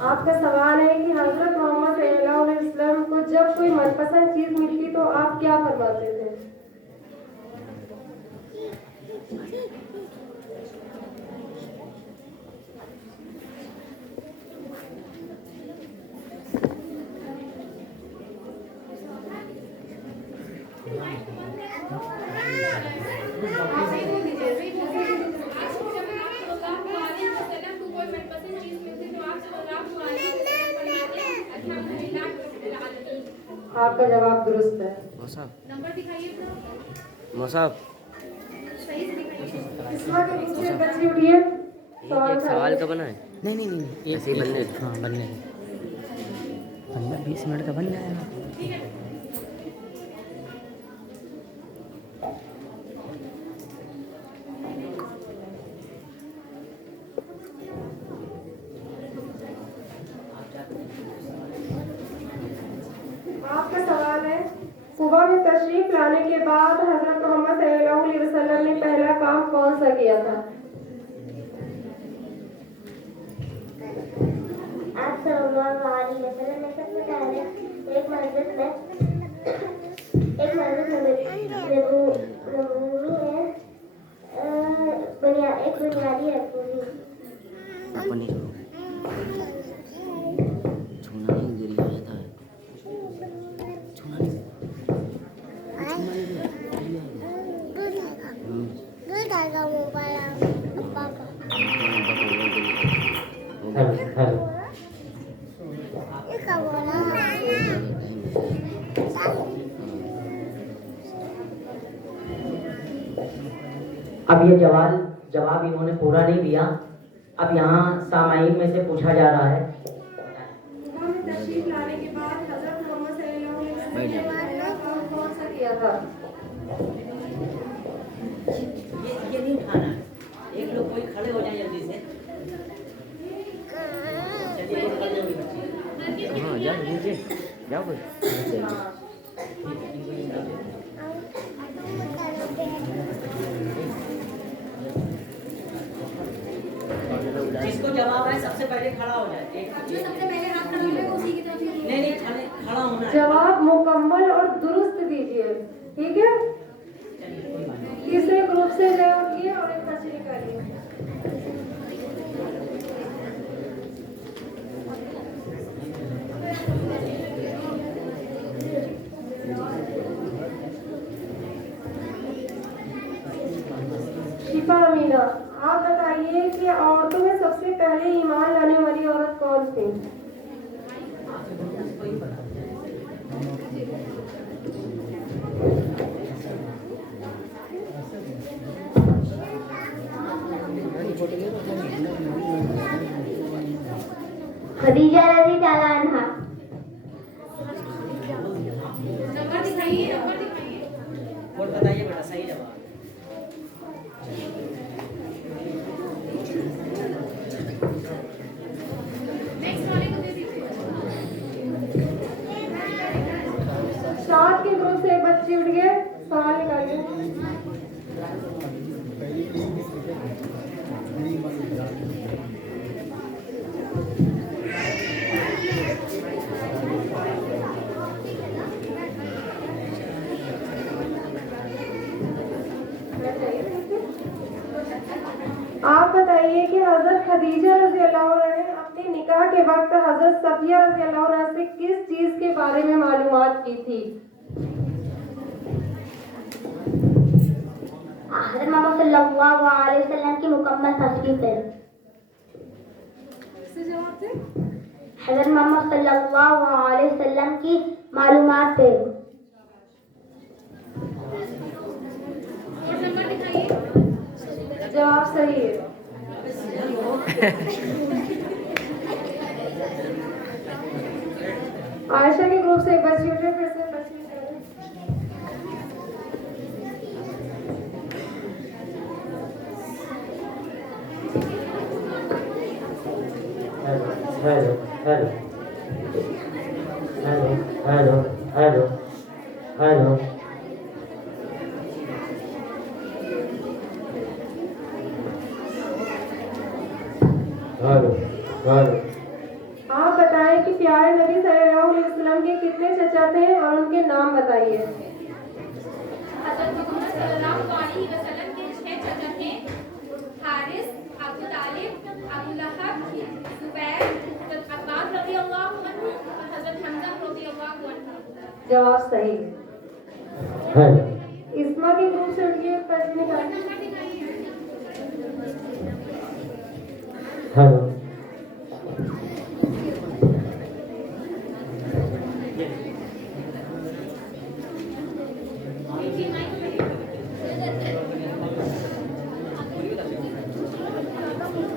आपका सवाल है कि हजरत मोहम्मद सल्लल्लाहु अलैहि वसल्लम को जब कोई मनपसंद चीज मिलती तो आप क्या फरमाते थे? आपका जवाब दुरुस्त है। नंबर दिखाइए मौसाब इसमें के दूसरे बच्चे उठिए। एक सवाल का बना है। नहीं ऐसे ही बनने हाँ बनने 15-20 मिनट का बन जाएगा। आपका सवाल है, कुबा में तशरीफ लाने के बाद हजरत मोहम्मद सल्लल्लाहु अलैहि वसल्लम ने पहला काम कौन सा किया था? आप सल्लल्लाहु अलैहि वसल्लम ने सबसे पहले एक मस्जिद नबूवी में एक बुनियादी रखी। अपनी छूना नहीं गिर जाता है। छूना नहीं हेलो अब ये जवाब इन्होंने पूरा नहीं दिया। अब यहाँ सामाईन में से पूछा जा रहा है। कुबा में तशरीफ लाने के बाद हजरत मोहम्मद सल्लल्लाहु अलैहि वसल्लम ने पहला काम कौन सा किया था? ये नहीं उठाना है। एक लोग कोई खड़े हो जाए जल्दी से। चलिए एक खड़े हो गए। हाँ जाओ नीचे जाओ कोई। जिसको जवाब है सबसे पहले खड़ा हो जाए। जो सबसे पहले हाथ खड़ा होगा उसी की तरफ ही नहीं खड़ा होना है। जवाब मुकम्मल और दुरुस्त दीजिए, ठीक है? तीसरे ग्रुप से जवाब दिए और एक पर्ची निकालिए। शिफा अमीना, आप बताइए कि औरतों में सबसे पहले ईमान लाने वाली औरत कौन थी? खदीजा रज़ी अल्लाह अन्हा। नंबर दिखाइए और बताइए बेटा सही जवाब। नेक्स्ट वाले को दे दीजिए। सात के ग्रुप से एक बच्ची उठ गए, सवाल निकालिए। आप बताइए कि हजरत खदीजा रज़ी अल्लाह अन्हा ने अपने निकाह के वक्त हजरत सफिया रज़ी अल्लाह अन्हा से किस चीज के बारे में मालूमात की थी? हज़रत मोहम्मद सल्लल्लाहु अलैहि वसल्लम की मुकम्मल तशरीफ है। हज़रत मोहम्मद सल्लल्लाहु अलैहि वसल्लम की मालूमात है। और नंबर दिखाइए। जवाब सही है। आयशा के ग्रुप से एक बच्ची उठे, फिर से बच्ची hello hello hello hello hello hello hello hello. चाहते हैं और उनके नाम बताइए। हज़रत मोहम्मद सल्लल्लाहु अलैहि वसल्लम के 6 चाचा हैं, हारिस, अबू तालिब, अबू लहब, जुबैर, हज़रत अब्बास रज़ियल्लाहु अन्हु और हज़रत हमज़ा रज़ियल्लाहु अन्हु। जवाब सही है। इस्मा के ग्रुप से उनके पढ़ने का नंबर दिखाइए। हेलो।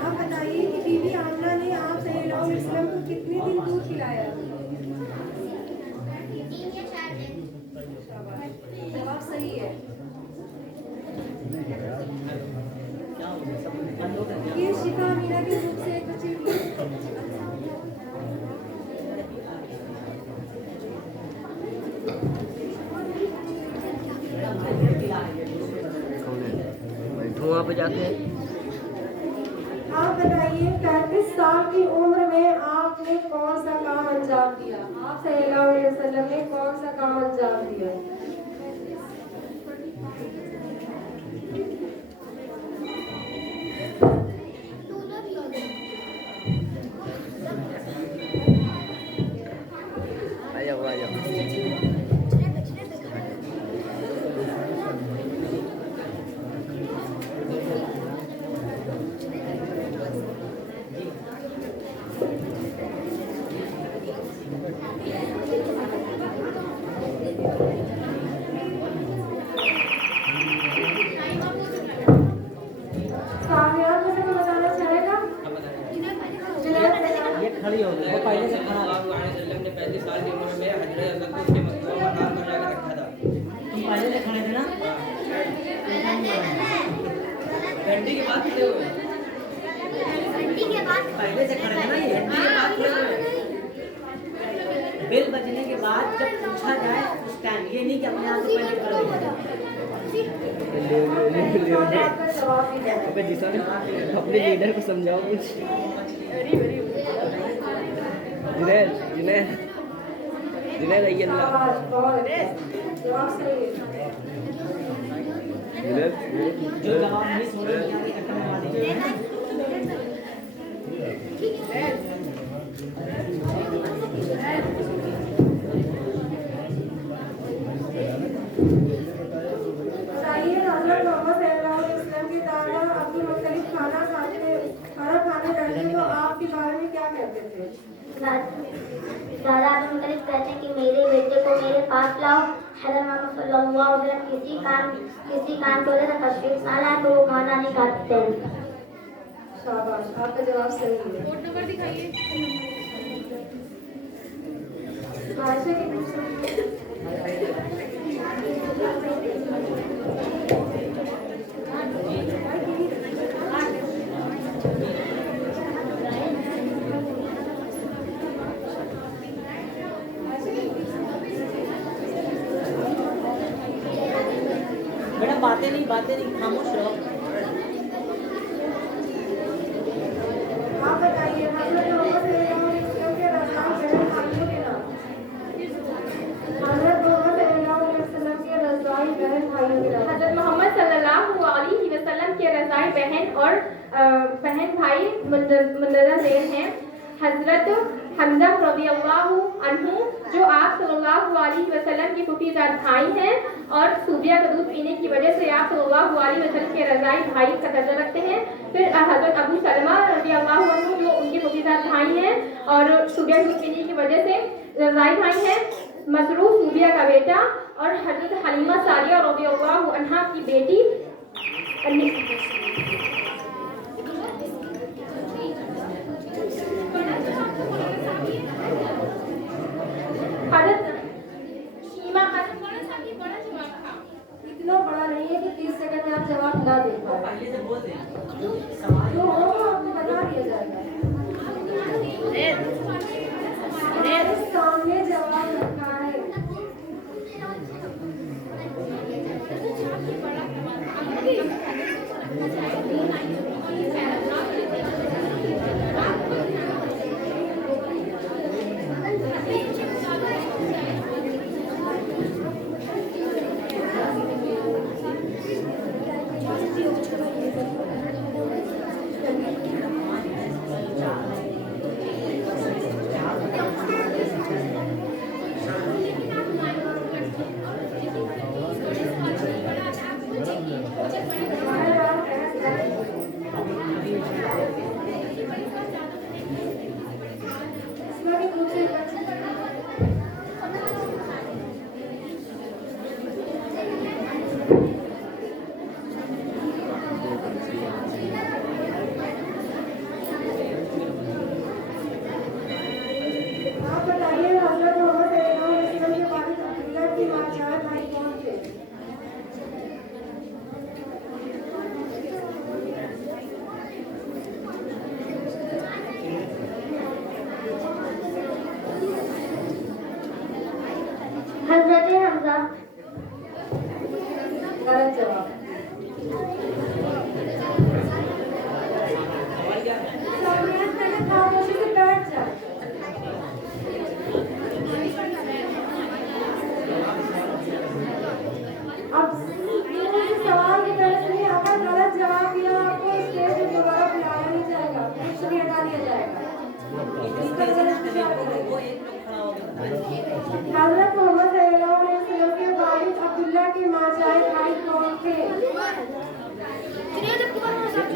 आप बताइए कि बीबी आमना ने आप सल्लल्लाहु अलैहि वसल्लम को कितने दिन दूध पिलाया? 3 या 4 दिन। जवाब सही है। ये शिफा मीना के ग्रुप से एक बच्चे की बैठो वहाँ पे जाके। आप बताइए 35 साल की उम्र में आपने कौन सा काम अंजाम दिया? आप सल्लल्लाहु अलैहि वसल्लम ने कौन सा काम अंजाम दिया? आ जाओ आ जाओ। कामयाब में से कोई बताना चाहेगा? जुनैद, ये खड़ी हो गई, वो पहले से खड़ा है। ने 35 साल की उम्र में हजरत अल्लाह को उसके मकबूल मकाम पर जाकर रखा था। तुम पहले से खड़े थे ना? घंटी के बाद खड़े हुए। पहले से खड़े थे ना ये? घंटी के बाद खड़े हुए। बेल बजने के बाद जब पूछा जाए उस टाइम, ये नहीं कि अपने आप से पहले खड़े हो जाए। आपका जवाब भी है। अबे जिसने अपने लीडर को समझाओ कुछ। जुनैद जुनैद जुनैद आइए अल्लाह। शाबाश, बहुत अच्छा। जवाब सही है। जुनैद जो जवाब मिस हो रही है कट्टा लगा दीजिए। बताइए हज़रत मोहम्मद सल्लल्लाहु अलैहि वसल्लम के दादा अब्दुल मुत्तलिब खाना खाने बैठे तो आपके बारे में क्या कहते थे? दादा अब्दुल मुत्तलिब कहते हैं कि मेरे बेटे को मेरे पास लाओ। हज़रत मोहम्मद सल्लल्लाहु अलैहि वसल्लम किसी काम की वजह से तशरीफ ना लाए तो वो खाना नहीं खाते थे। शाबाश, आपका जवाब सही है। कोड नंबर दिखाइए। आयशा के ग्रुप से बेटा बातें नहीं खामोश रहो। आप बताइए हज़रत मोहम्मद सल्लल्लाहु अलैहि वसल्लम के रज़ाई बहन भाइयों के नाम। हज़रत मोहम्मद सल्लल्लाहु अलैहि वसल्लम के रज़ाई बहन भाइयों के नाम। हज़रत मोहम्मद सल्लल्लाहु अलैहि वसल्लम के रज़ाई बहन और बहन भाई मुंदरजा ज़ेल हैं। हज़रत हमज़ा रज़ियल्लाहु अन्हु जो आप सल्लल्लाहु अलैहि वसल्लम के फुफीज़ाद भाई हैं और सूबिया का दूध पीने की वजह से आप सल्लल्लाहु अलैहि वसल्लम के रज़ाई भाई का दर्जा रखते हैं। फिर हज़रत अबू सलमा रज़ियल्लाहु अन्हु जो उनके फुफीज़ाद भाई हैं और सूबिया का दूध पीने की वजह से रज़ाई भाई हैं। मसरूफ सूबिया का बेटा और हज़रत हलीमा सारिया रज़ियल्लाहु अन्हा की बेटी। हज़रत शीमा इतना बड़ा नहीं है कि 30 सेकंड में आप जवाब ना दे पाए। पहले से बोल दें सवाल जो होगा आपको बता दिया जाएगा। हमारे सामने जवाब रखा है।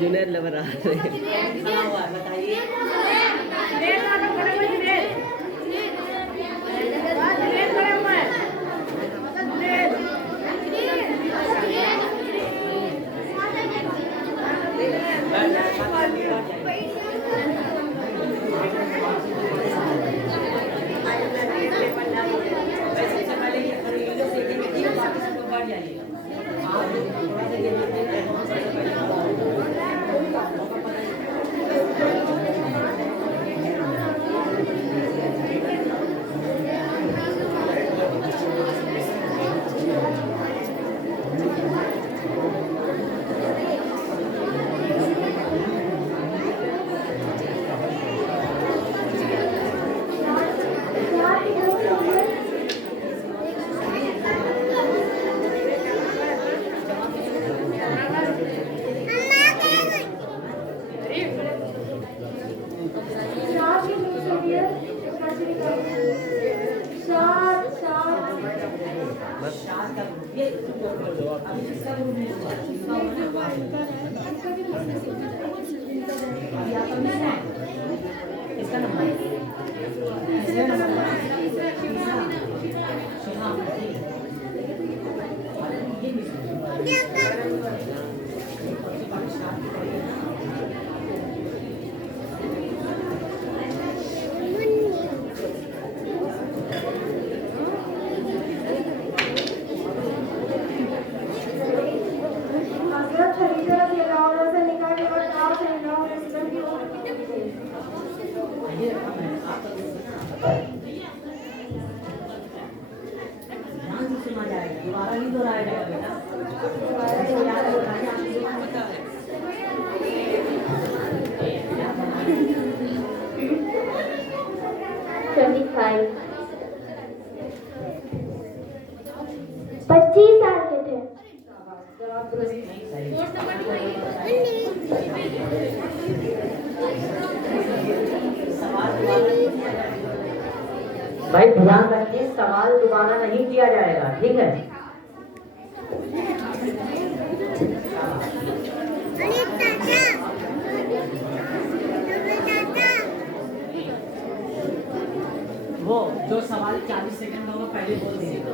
जुनैद लबरा बना हुआ है, बताइए। सबसे पहले ये खरीदो सीखेंगे, ठीक है, बाकी सब लोग बैठ जाइए। आप लोग थोड़ा सा ये देखते हैं, सबसे पहले इसका नंबर हजरत खदीजा रज़ी अल्लाह अन्हा से निकाह के बाद आप सल्लल्लाहु अलैहि वसल्लम की उम्र कितनी थी? ध्यान से सुना जाएगा, दोबारा नहीं दोहराया जाएगा बेटा। दोबारा से याद दोहराया आपको जुबान पता है। 25 साल के थे। जवाब दुरुस्त है। भाई ध्यान रखिए, सवाल दोबारा नहीं किया जाएगा, ठीक है? वो जो सवाल 40 सेकंड होगा पहले बोल दीजिएगा।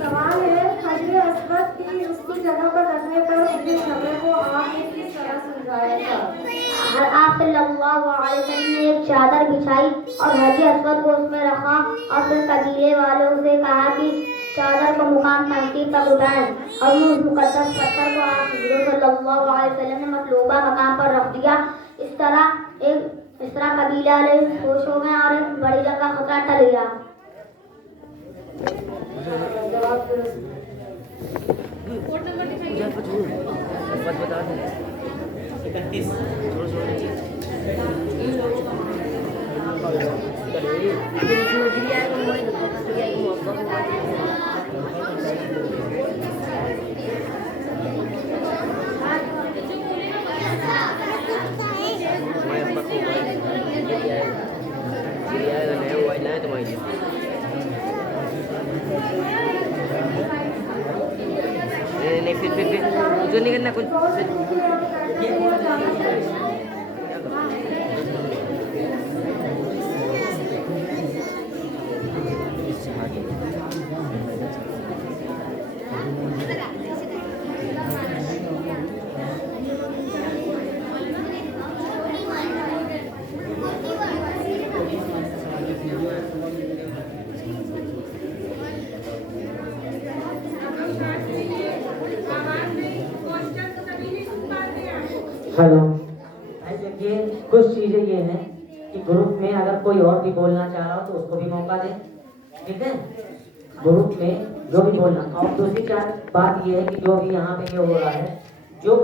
सवाल है, हजर अस्वद की उसकी जगह पर रखने पर उसके झगड़े को आपने किस तरह सुलझाया था? आप सल्लल्लाहु अलैहि वसल्लम ने एक चादर बिछाई और हजर अस्वद को उसमें रखा और फिर कबीले वालों से कहा कि चादर को मुकाम तहकीब तक उठाएं और उस मुकद्दस पत्थर को आप हज़रत सल्लल्लाहु अलैहि वसल्लम ने मतलूबा मकाम पर रख दिया। इस तरह कबीले वाले खुश हो गए और एक बड़ी जंग का खतरा टल गया। जवाब दुरुस्त है। कोड नंबर दिखाइए। बता दें 31 नहीं फिर जो नहीं करना कुछ हेलो भाई, देखिए कुछ चीजें ये हैं कि ग्रुप में अगर कोई और भी बोलना चाह रहा हो तो उसको भी मौका दें, ठीक है? ग्रुप में जो भी बोलना। और दूसरी बात ये है कि जो भी यहाँ पे ये हो रहा है, जो